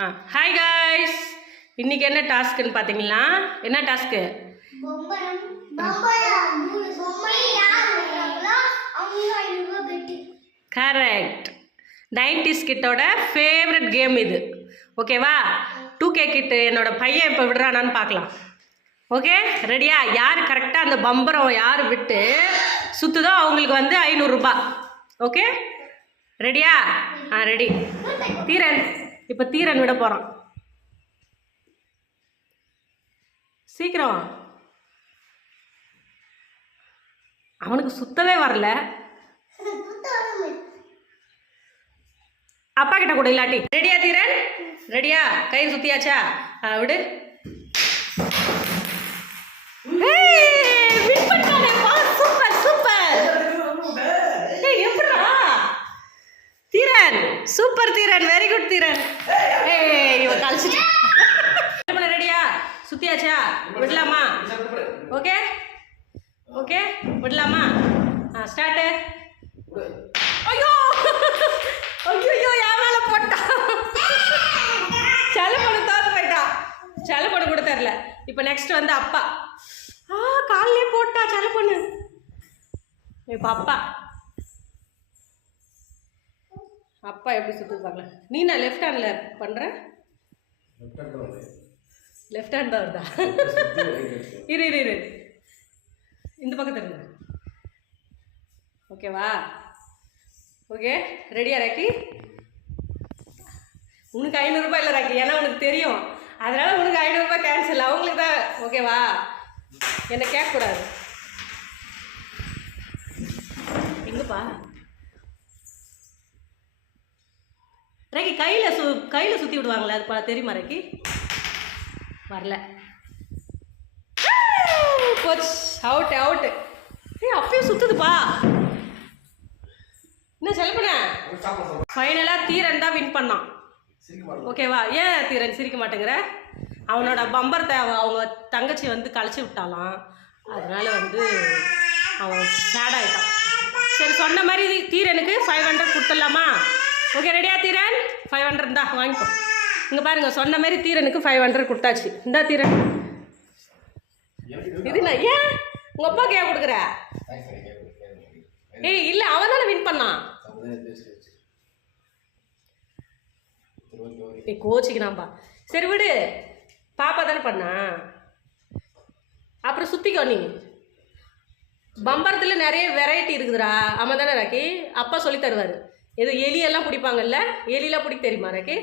Hi guys, இன்னைக்கு என்ன டாஸ்க்குன்னு பார்த்தீங்களா? என்ன டாஸ்க்கு? கரெக்ட். 90s கிட்டோட ஃபேவரட் கேம் இது. ஓகேவா? 2K கிட்டு என்னோட பையன் இப்போ விடுறானான்னு பார்க்கலாம். ஓகே, ரெடியா? யார் கரெக்டாக அந்த பம்பரம் யார் விட்டு சுற்றுதோ அவங்களுக்கு வந்து 500 ரூபாய். ஓகே, ரெடியா? ரெடி. தீரன் இப்போ தீரன் விட போகிறான். சீக்கிரம். அவனுக்கு சுத்தவே வரல. அப்பா கிட்ட கூட இல்லாட்டி. ரெடியா தீரன்? ரெடியா? கயிறு சுத்தியாச்சா? விடு. சூப்பர் தீரன், வெரி குட் தீரன். இவ கழிச்சிட்டு. ரெடியா? சுத்தியாச்சா? விடலாமா? ஓகே ஓகே, விடலாமா? ஸ்டார்ட். ஐயோ ஐயோ, என் மேல போட்டா. செலப்படு தோத்து போயிட்டா. செலப்படு கூட தெரில. இப்போ நெக்ஸ்ட் வந்து அப்பா. காலிலே போட்டா செலப்பண்ணு. இப்போ அப்பா அப்பா எப்படி சுற்றுது பார்க்கலாம். நீ நான் லெஃப்ட் ஹேண்டில் பண்ணுறேன். லெஃப்ட் ஹேண்ட் தான் வருதா? இரு இரு இரு, இந்த பக்கத்தில் இருங்க. ஓகேவா? ஓகே, ரெடியா ராக்கி? உனக்கு 500 ரூபாய் இல்லை ராக்கி, ஏன்னா உனக்கு தெரியும். அதனால் உனக்கு 500 ரூபாய் கேன்சல். அவங்களுக்கு தான். ஓகேவா? என்னை கேட்கக்கூடாது. எங்கப்பா ரக்கி? கையில் சுற்றி விடுவாங்களே, அது தெரியுமா ரக்கி? வரல. போச்சு, அவுட்டு அவுட்டு. அப்பயும் சுற்றுதுப்பா. என்ன சொல்ல பண்ண? ஃபைனலாக தீரன் தான் வின் பண்ணான். ஓகேவா? ஏன் தீரன் சிரிக்க மாட்டேங்கிற? அவனோட பம்பரத்தை அவங்க தங்கச்சி வந்து கழிச்சு விட்டாலாம். அதனால வந்து அவன் சேட் ஆகிட்டான். சரி, சொன்ன மாதிரி தீரனுக்கு 500 கொடுத்துடலாமா? ஓகே, ரெடியா தீரன்? 500 தான் வாங்கிக்கோ. இங்கே பாருங்க, சொன்ன மாதிரி தீரனுக்கு 500 கொடுத்தாச்சு. இந்தா தீரன். இது நான் ஏன் உங்கள் அப்பாவுக்கு ஏன் கொடுக்குற? இல்லை, அவன் தானே வின் பண்ணான். கோச்சிக்கலாம்ப்பா. சரி விடு, பாப்பா தானே பண்ணா. அப்புறம் சுற்றிக்கோ. நீ பம்பரத்தில் நிறைய வெரைட்டி இருக்குதுடா. ஆமாம் தானே ராக்கி? அப்பா சொல்லி தருவார். எது எலியெல்லாம் பிடிப்பாங்கல்ல? எலியெல்லாம் பிடிக்க தெரியுமா ராக்கி?